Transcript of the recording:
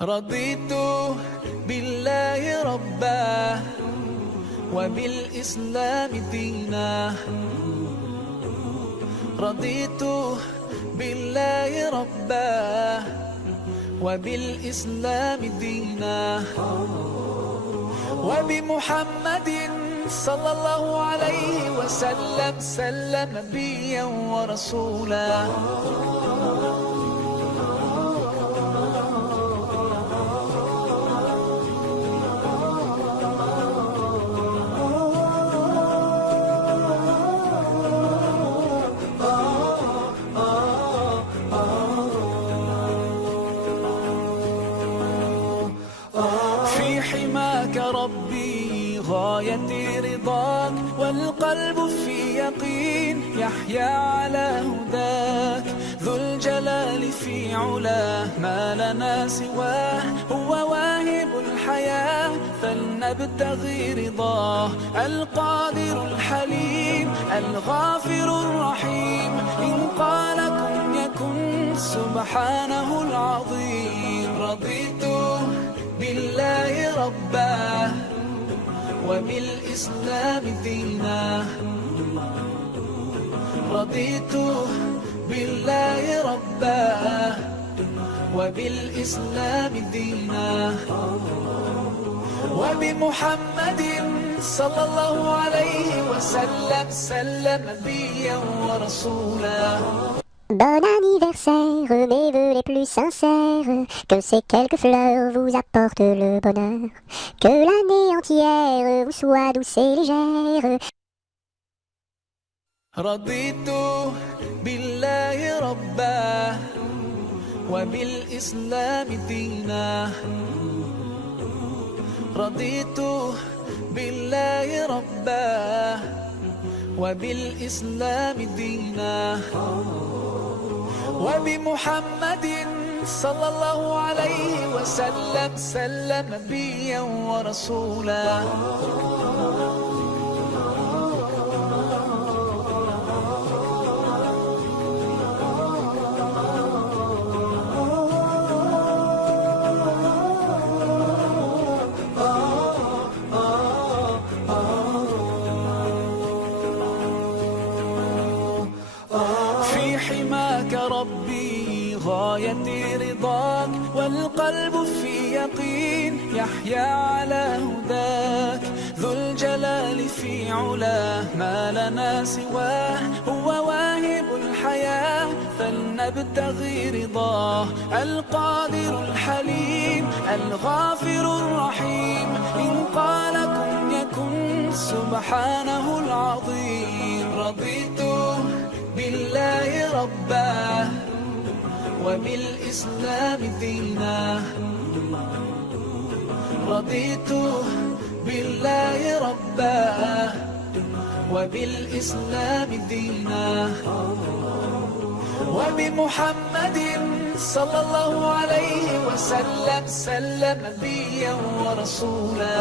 رضيت بالله ربا وبالإسلام دينا. رضيت بالله ربا وبالإسلام دينا، وبمحمد صلى الله عليه وسلم نبيا ورسولا. في حماك ربي غايتي رضاك، والقلب في يقين يحيا على هداك. ذو الجلال في علاه ما لنا سواه، هو واهب الحياة فلنبتغي رضاه. القادر الحليم الغافر الرحيم، إن قال كن يكن سبحانه العظيم. رضيت بالله ربا وبالإسلام دينا. رضيت بالله ربا وبالإسلام دينا، وبمحمد صلى الله عليه وسلم نبيا ورسولا. Bon anniversaire, mes vœux les plus sincères, que ces quelques fleurs vous apportent le bonheur, que l'année entière vous soit douce et légère. رضيت بالله ربا وبالإسلام دينا. رضيت بالله ربا وبالإسلام دينا، وبمحمد صلى الله عليه وسلم نبيا ورسولا. في حماك ربي غايتي رضاك، والقلب في يقين يحيا على هداك. ذو الجلال في علاه ما لنا سواه، هو واهب الحياة فلنبتغي رضاه. القادر الحليم الغافر الرحيم، إن قال كن يكن سبحانه العظيم. رضيت بالله ربا وبالإسلام دينا. رضيت بالله ربا وبالإسلام دينا، وبمحمد صلى الله عليه وسلم نبيا ورسولا.